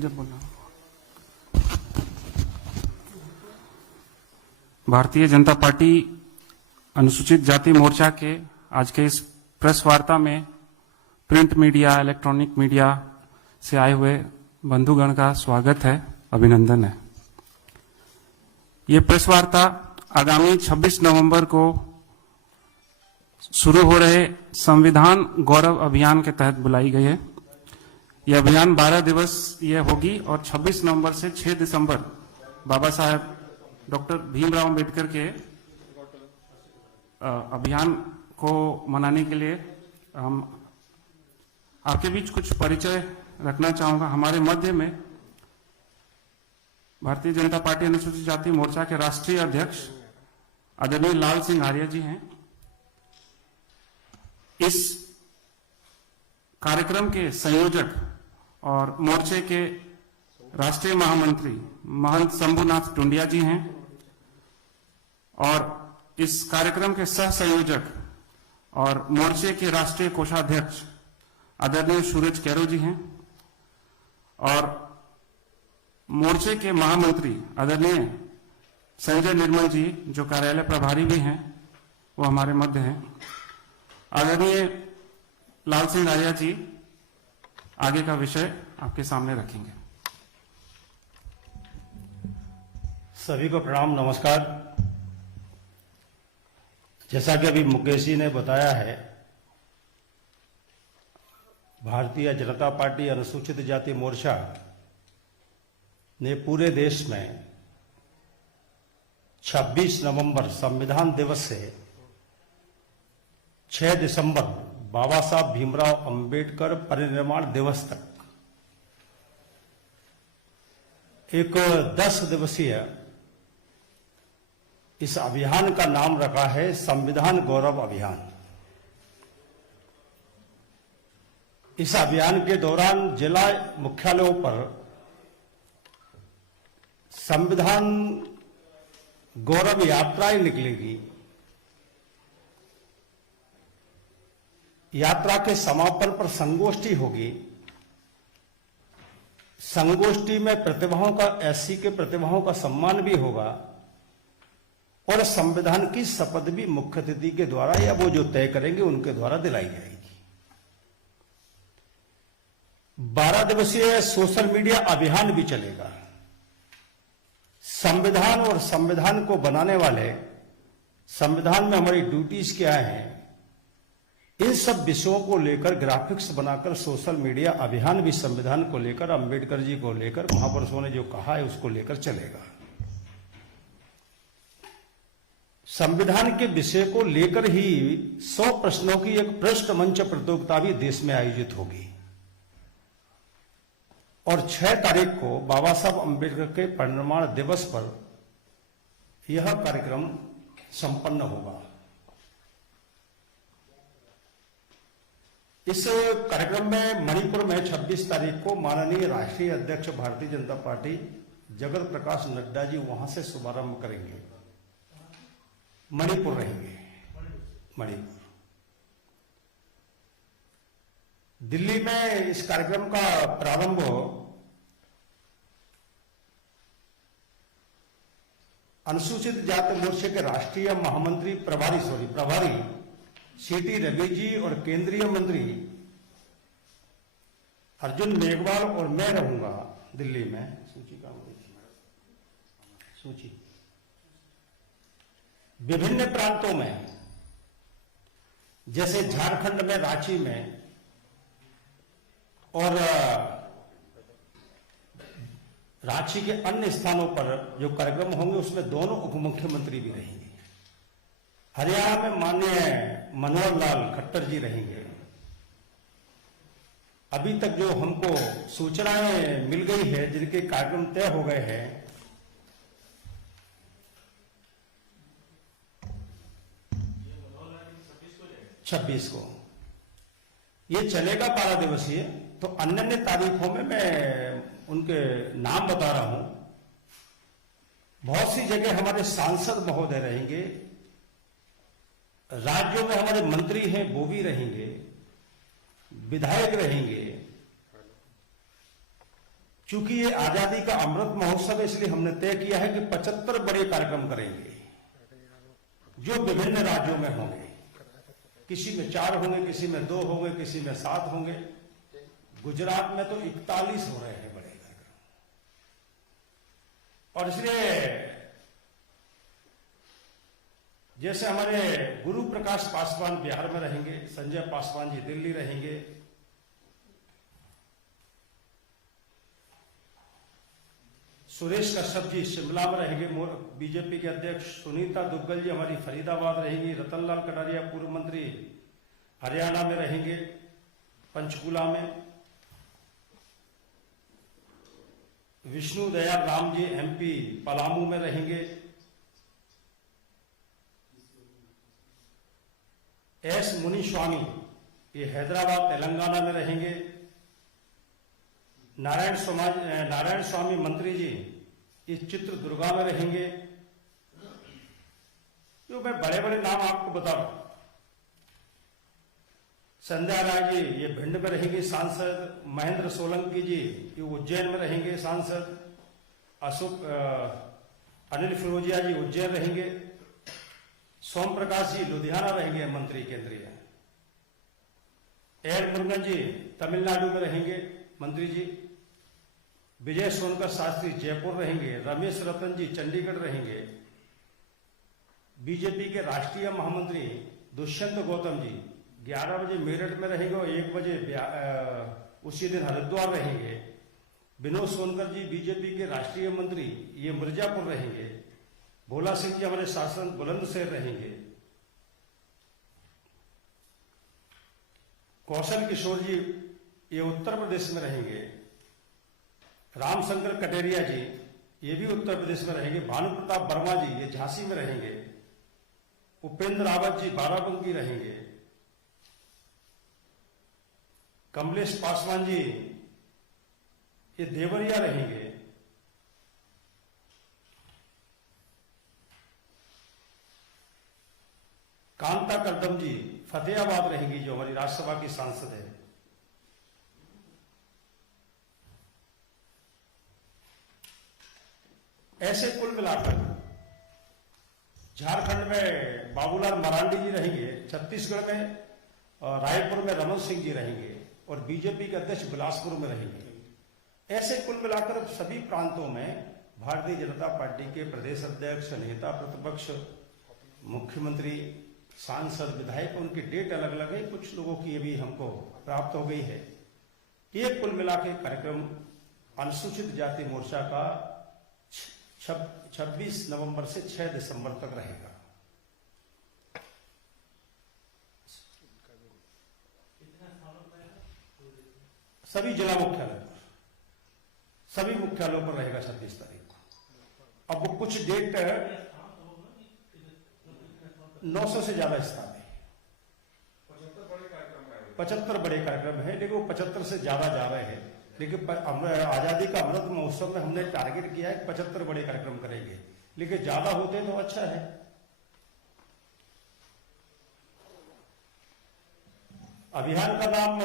जब बोलना भारतीय जनता पार्टी अनुसूचित जाति मोर्चा के आज के इस प्रेस वार्ता में प्रिंट मीडिया, इलेक्ट्रॉनिक मीडिया से आए हुए बंधुगण का स्वागत है, अभिनंदन है। ये प्रेस वार्ता आगामी 26 नवंबर को शुरू हो रहे संविधान गौरव अभियान के तहत बुलाई गई है। यह अभियान 12 दिवसीय होगी और 26 नवंबर से 6 दिसंबर बाबा साहेब डॉक्टर भीमराव अंबेडकर के अभियान को मनाने के लिए हम आपके बीच कुछ परिचय रखना चाहूंगा। हमारे मध्य में भारतीय जनता पार्टी अनुसूचित जाति मोर्चा के राष्ट्रीय अध्यक्ष आदरणीय लाल सिंह आर्य जी हैं। इस कार्यक्रम के संयोजक और मोर्चे के राष्ट्रीय महामंत्री महंत शंभुनाथ टुंडिया जी हैं और इस कार्यक्रम के सह संयोजक और मोर्चे के राष्ट्रीय कोषाध्यक्ष आदरणीय सूरज कैरो जी हैं और मोर्चे के महामंत्री आदरणीय संजय निर्मल जी जो कार्यालय प्रभारी भी हैं, वो हमारे मध्य हैं। आदरणीय लाल सिंह आर्य जी आगे का विषय आपके सामने रखेंगे। सभी को प्रणाम, नमस्कार। जैसा कि अभी मुकेश जी ने बताया है, भारतीय जनता पार्टी अनुसूचित जाति मोर्चा ने पूरे देश में 26 नवंबर संविधान दिवस से 6 दिसंबर बाबा साहब भीमराव अंबेडकर परिनिर्वाण दिवस तक एक 10 दिवसीय इस अभियान का नाम रखा है संविधान गौरव अभियान। इस अभियान के दौरान जिला मुख्यालयों पर संविधान गौरव यात्राएं निकलेगी। यात्रा के समापन पर संगोष्ठी होगी। संगोष्ठी में प्रतिभाओं का, एससी के प्रतिभाओं का सम्मान भी होगा और संविधान की शपथ भी मुख्य अतिथि के द्वारा या वो जो तय करेंगे उनके द्वारा दिलाई जाएगी। 12 दिवसीय सोशल मीडिया अभियान भी चलेगा। संविधान और संविधान को बनाने वाले, संविधान में हमारी ड्यूटीज क्या हैं, इन सब विषयों को लेकर ग्राफिक्स बनाकर सोशल मीडिया अभियान भी संविधान को लेकर, अंबेडकर जी को लेकर, महापुरुषों ने जो कहा है उसको लेकर चलेगा। संविधान के विषय को लेकर ही 100 प्रश्नों की एक पृष्ठ मंच प्रतियोगिता भी देश में आयोजित होगी और 6 तारीख को बाबा साहब अंबेडकर के परिनिर्वाण दिवस पर यह कार्यक्रम संपन्न होगा। इस कार्यक्रम में मणिपुर में 26 तारीख को माननीय राष्ट्रीय अध्यक्ष भारतीय जनता पार्टी जगत प्रकाश नड्डा जी वहां से शुभारंभ करेंगे। मणिपुर रहेंगे, मणिपुर। दिल्ली में इस कार्यक्रम का प्रारंभ अनुसूचित जाति मोर्चे के राष्ट्रीय महामंत्री प्रभारी सीटी रवि जी और केंद्रीय मंत्री अर्जुन मेघवाल और मैं रहूंगा दिल्ली में। सूची विभिन्न प्रांतों में, जैसे झारखंड में रांची में और रांची के अन्य स्थानों पर जो कार्यक्रम होंगे उसमें दोनों उप मुख्यमंत्री भी रहेंगे। हरियाणा में माननीय मनोहर लाल खट्टर जी रहेंगे। अभी तक जो हमको सूचनाएं मिल गई है, जिनके कार्यक्रम तय हो गए हैं, 26 को ये चलेगा 12 दिवसीय। तो अन्य तारीखों में मैं उनके नाम बता रहा हूं। बहुत सी जगह हमारे सांसद महोदय रहेंगे, राज्यों में हमारे मंत्री हैं वो भी रहेंगे, विधायक रहेंगे, चूंकि ये आजादी का अमृत महोत्सव है, इसलिए हमने तय किया है कि 75 बड़े कार्यक्रम करेंगे जो विभिन्न राज्यों में होंगे। किसी में 4 होंगे, किसी में 2 होंगे, किसी में 7 होंगे। गुजरात में तो 41 हो रहे हैं बड़े कार्यक्रम। और इसलिए जैसे हमारे गुरु प्रकाश पासवान बिहार में रहेंगे, संजय पासवान जी दिल्ली रहेंगे, सुरेश कश्यप जी शिमला में रहेंगे, बीजेपी के अध्यक्ष सुनीता दुग्गल जी हमारी फरीदाबाद रहेंगी, रतनलाल कटारिया पूर्व मंत्री हरियाणा में रहेंगे, पंचकुला में, विष्णु दयाल राम जी एमपी पलामू में रहेंगे, एस मुनि स्वामी ये हैदराबाद तेलंगाना में रहेंगे, नारायण स्वामी मंत्री जी इस चित्रदुर्गा में रहेंगे। जो मैं बड़े बड़े नाम आपको बता रहा हूं। संध्या राय जी ये भिंड में रहेंगे सांसद, महेंद्र सोलंकी जी ये उज्जैन में रहेंगे सांसद, अनिल फिरोजिया जी उज्जैन रहेंगे, सोम प्रकाश जी लुधियाना रहेंगे मंत्री केंद्रीय, एल मुरुगन जी तमिलनाडु में रहेंगे मंत्री जी, विजय सोनकर शास्त्री जयपुर रहेंगे, रमेश रतन जी चंडीगढ़ रहेंगे, बीजेपी के राष्ट्रीय महामंत्री दुष्यंत गौतम जी 11 बजे मेरठ में रहेंगे और 1 बजे उसी दिन हरिद्वार रहेंगे, विनोद सोनकर जी बीजेपी के राष्ट्रीय मंत्री ये मिर्जापुर रहेंगे, भोला सिंह जी हमारे शासन बुलंदशहर रहेंगे, कौशल किशोर जी ये उत्तर प्रदेश में रहेंगे, रामशंकर कटेरिया जी ये भी उत्तर प्रदेश में रहेंगे, भानु प्रताप वर्मा जी ये झांसी में रहेंगे, उपेंद्र रावत जी बाराबंकी रहेंगे, कमलेश पासवान जी ये देवरिया रहेंगे, कांता करदम जी फतेहाबाद रहेंगी जो हमारी राज्यसभा की सांसद है, ऐसे कुल मिलाकर झारखंड में बाबूलाल मरांडी जी रहेंगे, छत्तीसगढ़ में रायपुर में रमन सिंह जी रहेंगे और बीजेपी के अध्यक्ष बिलासपुर में रहेंगे। ऐसे कुल मिलाकर सभी प्रांतों में भारतीय जनता पार्टी के प्रदेश अध्यक्ष, नेता प्रतिपक्ष, मुख्यमंत्री, सांसद, विधायक उनकी डेट अलग अलग है। कुछ लोगों की ये भी हमको प्राप्त हो गई है। ये कुल मिला के कार्यक्रम अनुसूचित जाति मोर्चा का 26 नवंबर से 6 दिसंबर तक रहेगा। सभी जिला मुख्यालय पर, सभी मुख्यालयों पर रहेगा 26 तारीख को। अब वो कुछ डेट 900 से ज्यादा स्थान है, 75 बड़े कार्यक्रम है, लेकिन वो 75 से ज्यादा जा रहे हैं। लेकिन आजादी का अमृत महोत्सव में हमने टारगेट किया है 75 बड़े कार्यक्रम करेंगे, लेकिन ज्यादा होते तो अच्छा है। अभियान का नाम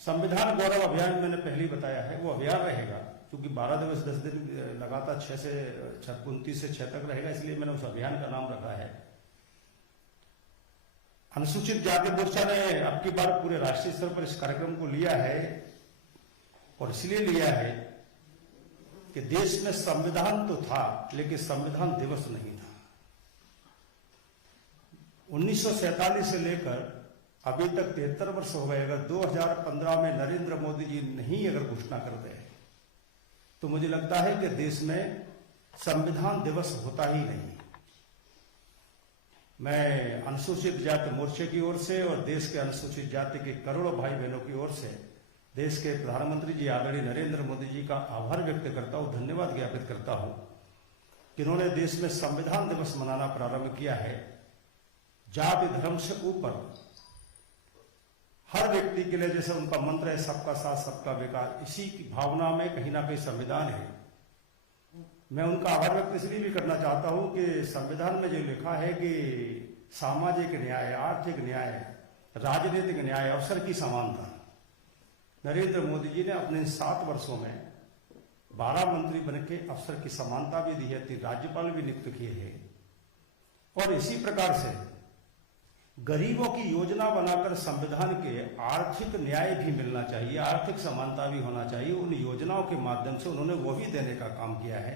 संविधान गौरव अभियान मैंने पहले ही बताया है, वो अभियान रहेगा क्योंकि 12 दिवस 10 दिन लगातार 29 से 6 तक रहेगा, इसलिए मैंने उस अभियान का नाम रखा है। अनुसूचित जाति मोर्चा ने अब की बार पूरे राष्ट्रीय स्तर पर इस कार्यक्रम को लिया है और इसलिए लिया है कि देश में संविधान तो था लेकिन संविधान दिवस नहीं था। 1947 से लेकर अभी तक 73 वर्ष हो गए। अगर 2015 में नरेंद्र मोदी जी नहीं अगर घोषणा करते हैं तो मुझे लगता है कि देश में संविधान दिवस होता ही नहीं। मैं अनुसूचित जाति मोर्चे की ओर से और देश के अनुसूचित जाति के करोड़ों भाई बहनों की ओर से देश के प्रधानमंत्री जी आदरणीय नरेंद्र मोदी जी का आभार व्यक्त करता हूं, धन्यवाद ज्ञापित करता हूं कि उन्होंने देश में संविधान दिवस मनाना प्रारंभ किया है। जाति धर्म से ऊपर हर व्यक्ति के लिए, जैसे उनका मंत्र है सबका साथ सबका विकास, इसी की भावना में कहीं ना कहीं संविधान है। मैं उनका आभार व्यक्त इसलिए भी करना चाहता हूं कि संविधान में जो लिखा है कि सामाजिक न्याय, आर्थिक न्याय, राजनीतिक न्याय, अवसर की समानता, नरेंद्र मोदी जी ने अपने 7 वर्षों में 12 मंत्री बन के अफसर की समानता भी दी है, 3 राज्यपाल भी नियुक्त किए हैं। और इसी प्रकार से गरीबों की योजना बनाकर संविधान के आर्थिक न्याय भी मिलना चाहिए, आर्थिक समानता भी होना चाहिए, उन योजनाओं के माध्यम से उन्होंने वो भी देने का काम किया है।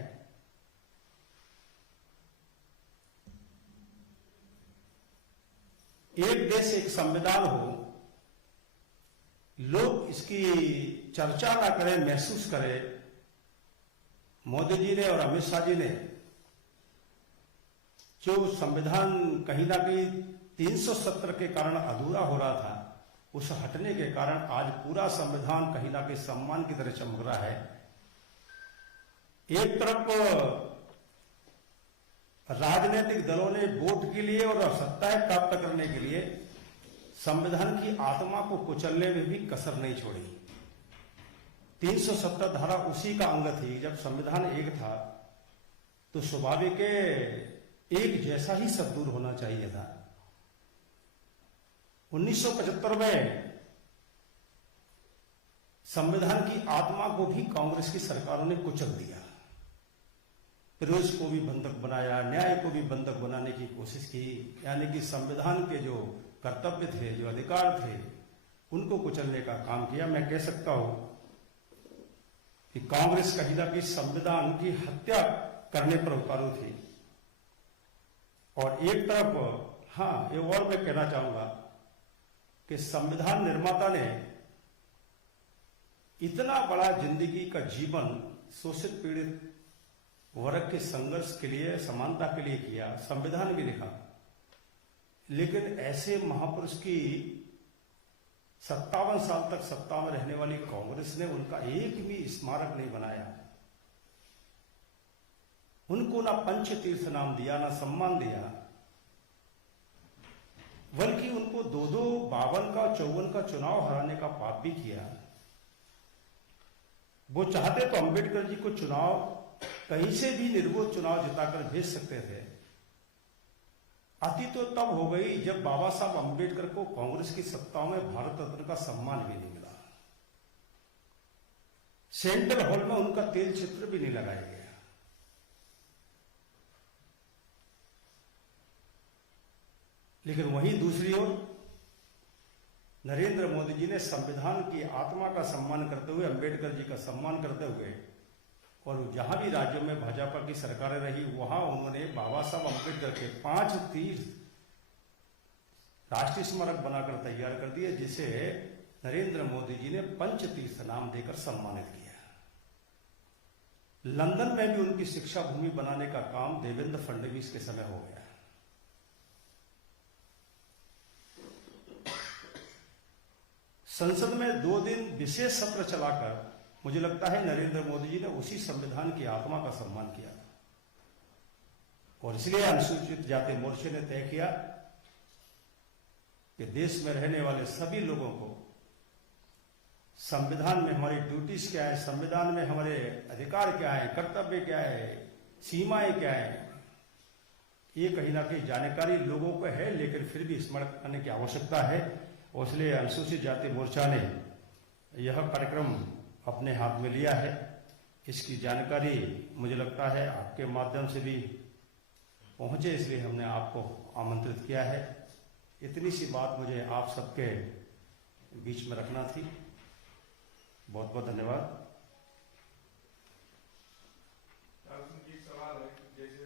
एक देश एक संविधान हो, लोग इसकी चर्चा ना करें, महसूस करें। मोदी जी ने और अमित शाह जी ने जो संविधान कहीं ना कहीं 370 के कारण अधूरा हो रहा था, उस हटने के कारण आज पूरा संविधान कहीं ना कहीं सम्मान की तरह चमक रहा है। एक तरफ राजनीतिक दलों ने वोट के लिए और सत्ताएं प्राप्त करने के लिए संविधान की आत्मा को कुचलने में भी कसर नहीं छोड़ी। 370 धारा उसी का अंग थी। जब संविधान एक था तो स्वाभाविक एक जैसा ही सद्दूर होना चाहिए था। 1975 में संविधान की आत्मा को भी कांग्रेस की सरकारों ने कुचल दिया। प्रेस को भी बंधक बनाया, न्याय को भी बंधक बनाने की कोशिश की, यानी कि संविधान के जो कर्तव्य थे, जो अधिकार थे, उनको कुचलने का काम किया। मैं कह सकता हूं कि कांग्रेस कहीं ना कहीं संविधान की हत्या करने पर उतारू थी। और एक तरफ हाँ, ये और मैं कहना चाहूंगा कि संविधान निर्माता ने इतना बड़ा जिंदगी का जीवन शोषित पीड़ित वर्ग के संघर्ष के लिए, समानता के लिए किया, संविधान भी लिखा, लेकिन ऐसे महापुरुष की 57 साल तक सत्ता में रहने वाली कांग्रेस ने उनका एक भी स्मारक नहीं बनाया। उनको ना पंचतीर्थ नाम दिया, ना सम्मान दिया, बल्कि उनको 2-2, 52 का 54 का चुनाव हराने का पाप भी किया। वो चाहते तो अंबेडकर जी को चुनाव कहीं से भी निर्विरोध चुनाव जिताकर भेज सकते थे। अति तो तब हो गई जब बाबा साहब अंबेडकर को कांग्रेस की सत्ताओं में भारत रत्न का सम्मान भी नहीं मिला। सेंट्रल हॉल में उनका तेल चित्र भी नहीं लगाया गया। लेकिन वहीं दूसरी ओर नरेंद्र मोदी जी ने संविधान की आत्मा का सम्मान करते हुए, अंबेडकर जी का सम्मान करते हुए, और जहां भी राज्यों में भाजपा की सरकारें रही वहां उन्होंने बाबा साहब अंबेडकर के 5 तीर्थ राष्ट्रीय स्मारक बनाकर तैयार कर दिए, जिसे नरेंद्र मोदी जी ने पंचतीर्थ नाम देकर सम्मानित किया। लंदन में भी उनकी शिक्षा भूमि बनाने का काम देवेंद्र फडणवीस के समय हो गया। संसद में 2 दिन विशेष सत्र चलाकर मुझे लगता है नरेंद्र मोदी जी ने उसी संविधान की आत्मा का सम्मान किया। और इसलिए अनुसूचित जाति मोर्चे ने तय किया कि देश में रहने वाले सभी लोगों को संविधान में हमारी ड्यूटीज क्या है, संविधान में हमारे अधिकार क्या है, कर्तव्य क्या है, सीमाएं क्या है, ये कहीं ना कहीं जानकारी लोगों को है, लेकिन फिर भी स्मरण करने की आवश्यकता है। और इसलिए अनुसूचित जाति मोर्चा ने यह कार्यक्रम अपने हाथ में लिया है। इसकी जानकारी मुझे लगता है आपके माध्यम से भी पहुंचे, इसलिए हमने आपको आमंत्रित किया है। इतनी सी बात मुझे आप सबके बीच में रखना थी। बहुत बहुत धन्यवाद। सवाल है, जैसे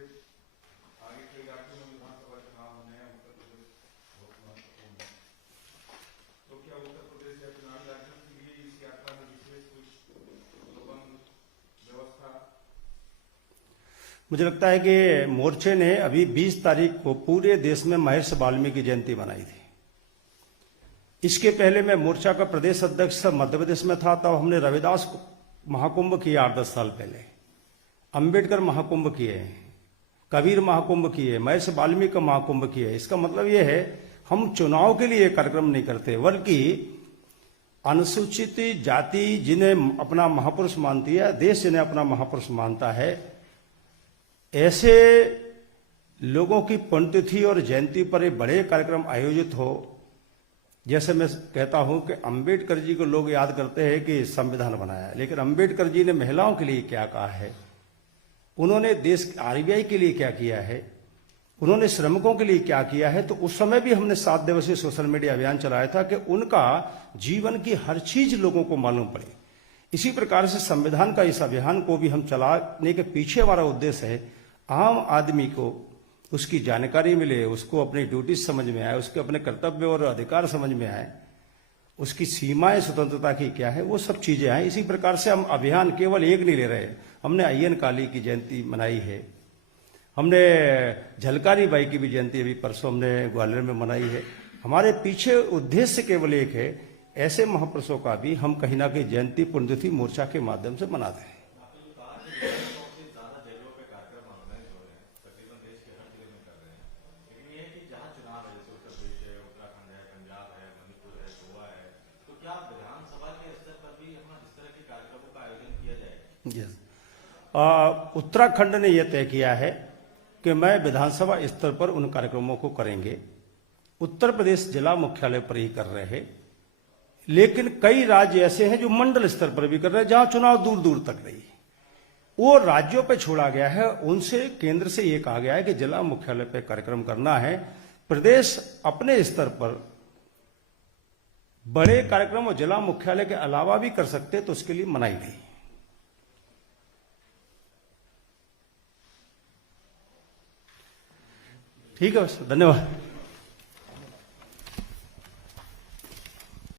आगे के राज्यों में विधानसभा चुनाव होने हैं, उत्तर प्रदेश बहुत महत्वपूर्ण है, तो क्या उत्तर प्रदेश या चुनावी राज्यों के लिए इस यात्रा में विशेष कुछ प्रबंध व्यवस्था? मुझे लगता है कि मोर्चे ने अभी 20 तारीख को पूरे देश में महर्षि वाल्मीकि जयंती मनाई थी। इसके पहले मैं मोर्चा का प्रदेश अध्यक्ष मध्य प्रदेश में था, तब हमने रविदास महाकुंभ किया 8-10 साल पहले, अंबेडकर महाकुंभ किए, कबीर महाकुंभ किए, महर्षि वाल्मीकि महाकुंभ किए। इसका मतलब यह है हम चुनाव के लिए कार्यक्रम नहीं करते, बल्कि अनुसूचित जाति जिन्हें अपना महापुरुष मानती है, देश जिन्हें अपना महापुरुष मानता है, ऐसे लोगों की पुण्यतिथि और जयंती पर एक बड़े कार्यक्रम आयोजित हो, जैसे मैं कहता हूं कि अंबेडकर जी को लोग याद करते हैं कि संविधान बनाया, लेकिन अंबेडकर जी ने महिलाओं के लिए क्या कहा है, उन्होंने देश आरबीआई के लिए क्या किया है, उन्होंने श्रमिकों के लिए क्या किया है। तो उस समय भी हमने 7 दिवसीय सोशल मीडिया अभियान चलाया था कि उनका जीवन की हर चीज लोगों को मालूम पड़े। इसी प्रकार से संविधान का इस अभियान को भी हम चलाने के पीछे हमारा उद्देश्य है आम आदमी को उसकी जानकारी मिले, उसको अपनी ड्यूटी समझ में आए, उसके अपने कर्तव्य और अधिकार समझ में आए, उसकी सीमाएं स्वतंत्रता की क्या है, वो सब चीजें आए। इसी प्रकार से हम अभियान केवल एक नहीं ले रहे, हमने अय्यन काली की जयंती मनाई है, हमने झलकारी बाई की भी जयंती अभी परसों हमने ग्वालियर में मनाई है। हमारे पीछे उद्देश्य केवल एक है, ऐसे महापुरुषों का भी हम कहीं ना कहीं जयंती पुण्यतिथि मोर्चा के माध्यम से मनाते हैं। उत्तराखंड ने यह तय किया है कि मैं विधानसभा स्तर पर उन कार्यक्रमों को करेंगे। उत्तर प्रदेश जिला मुख्यालय पर ही कर रहे हैं, लेकिन कई राज्य ऐसे हैं जो मंडल स्तर पर भी कर रहे हैं, जहां चुनाव दूर दूर तक रही, वो राज्यों पे छोड़ा गया है। उनसे केंद्र से ये कहा गया है कि जिला मुख्यालय पे कार्यक्रम करना है। प्रदेश अपने स्तर पर बड़े कार्यक्रम और जिला मुख्यालय के अलावा भी कर सकते, तो उसके लिए मनाही नहीं। ठीक है, धन्यवाद।